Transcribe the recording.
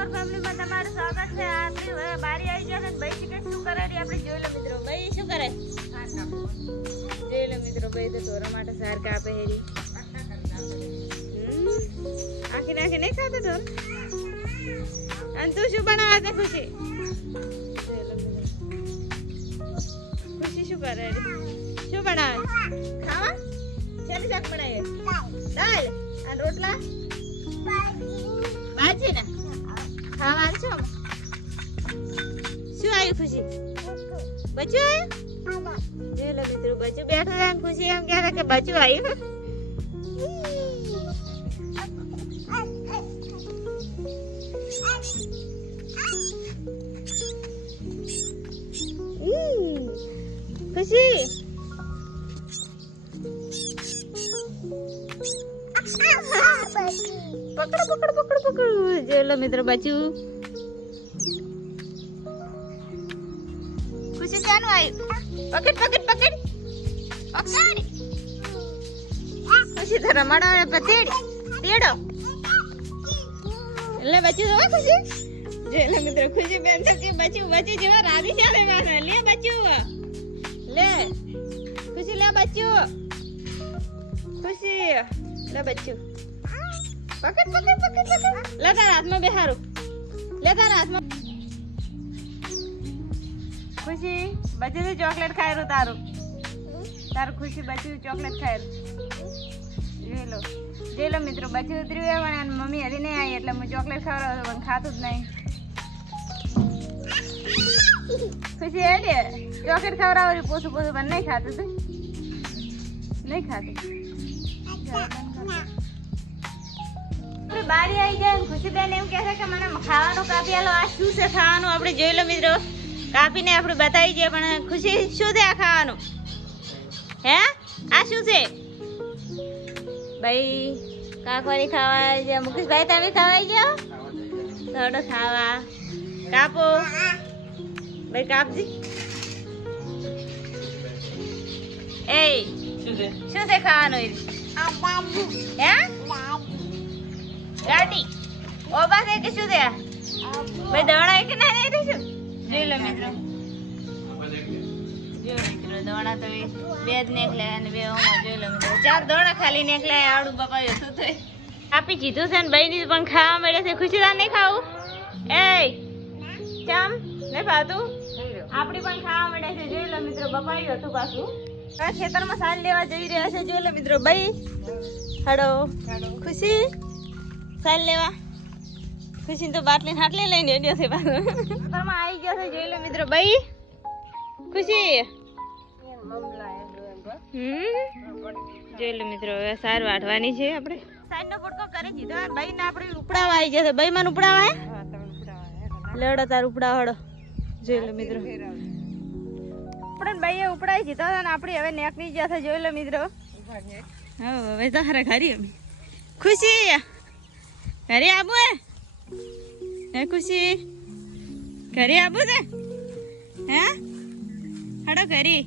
ઠાકોર ફેમિલીમાં તમારું સ્વાગત છે. આપણી બારી આવી ગયા છે ભાઈ ટિકિટ શું કરે છે આપણે જોઈ લો મિત્રો. ભાઈ શું કરે? જોઈ લો મિત્રો ભાઈ તો ઢોરા માટે સાર કાપે હેરી. આખી નાખી નહીં ખાતો ઢોર અને તું શું બનાવે છે ખુશી? ખુશી શું કરે શું બનાવે? ખાવા? શેની શાક બનાવીએ? દાળ. અને રોટલા? ભાજી ને? ખાવા છો શું આવ્યું ખુશી બચ્યું આવ્યું જોઈ લો મિત્રો બચ્યું બેઠું છે અને ખુશી એમ કહેતા કે બચ્યું આવ્યું હમ. ખુશી પકડ પકડ પકડ પકડ જેલો મિત્ર બાજુ ખુશી ક્યાંનું આવ્યું પકડ પકડ પકડ પકડ ખુશી તો રમાડો પતેડી તેડો એટલે બચ્યું જોવા ખુશી જેલો મિત્ર ખુશી બેન તો કે બચ્યું બચ્યું જેવા રાધી છે લે પાસે લે બચ્યું લે ખુશી લે બચ્યું ખુશી લે બચ્યું પકડ પકડ પકડ પકડ. લે તારા હાથમાં બેહારું લે તારા હાથમાં. ખુશી બચ્યું તો ચોકલેટ ખાયરું તારું. તારું ખુશી બચ્યું ચોકલેટ ખાયરું. જોઈ લો. જોઈ લો મિત્રો બચ્યું ઉતરી હોય અને મમ્મી હરી નહીં આવી એટલે હું ચોકલેટ ખવડાવું પણ ખાતું જ નહીં. ખુશી એ ચોકલેટ ખવડાવું પોસું પોસું પણ નહીં ખાતું તું. નહીં ખાતું. બારી આવી જાય ને ખુશીબેન એમ કહે છે કે મને ખાવાનું કાપી આલો. આ શું છે ખાવાનું? આપણે જોઈ લો મિત્રો. કાપીને આપણે બતાવી દઈએ પણ ખુશી શું છે આ ખાવાનું? હે? આ શું છે? ભાઈ કાકવારી ખાવા આવી ગયા. મુકેશભાઈ તમે ખાવા આવી ગયા? થોડો ખાવા. કાપો. ભાઈ કાપજી. એ શું છે ખાવાનું? એ હે? ગાડી ઓબા કે શું આ? ભાઈ દોણા એક ના નહીં શું? જોઈ લો મિત્રો. જો મિત્રો દોણા તો એ બે જ નેકલાય અને બે ઓમાં જોઈ લો મિત્રો. ચાર દોણા ખાલી નીકળે આવડું બાપા શું તો આપી જીધું છે ને ભાઈ પણ ખાવા મળે છે. ખુશી તાર નહીં ખાવું? એ ચામ નહીં ભાવતું? આપણી પણ ખાવા મળે છે. જોઈ લો મિત્રો બપાયું હતું પાછું. ખેતરમાં સાલ લેવા જઈ રહ્યા છે. જોઈ લો મિત્રો ભાઈ. હડો ખુશી? સાલ લેવા. ખુશી તો બાટલી હાટલી લઈને હેડ્યો છે પાછો. ખેતરમાં આવી ગયો છે જોઈ લો મિત્રો ભાઈ ખુશી. જોઈ લો મિત્રો હવે સાર વાઢવાની છે આપણે. સાઈડનો ફોટકો કરી દીધો ભાઈ ને આપણે ઉપડાવા આવી જશે. ભાઈ મને ઉપડાવા લડો તાર ઉપડાવડો જોઈ લો મિત્રો. આપણે ભાઈએ ઉપડાવી દીધો અને આપણે હવે નેકની જશે જોઈ લો મિત્રો. હા હવે તારા ઘરે અમે. ખુશી. ઘરે આવું હે? હે ખુશી? ઘરે આવું છે? હે? હડો ઘરે.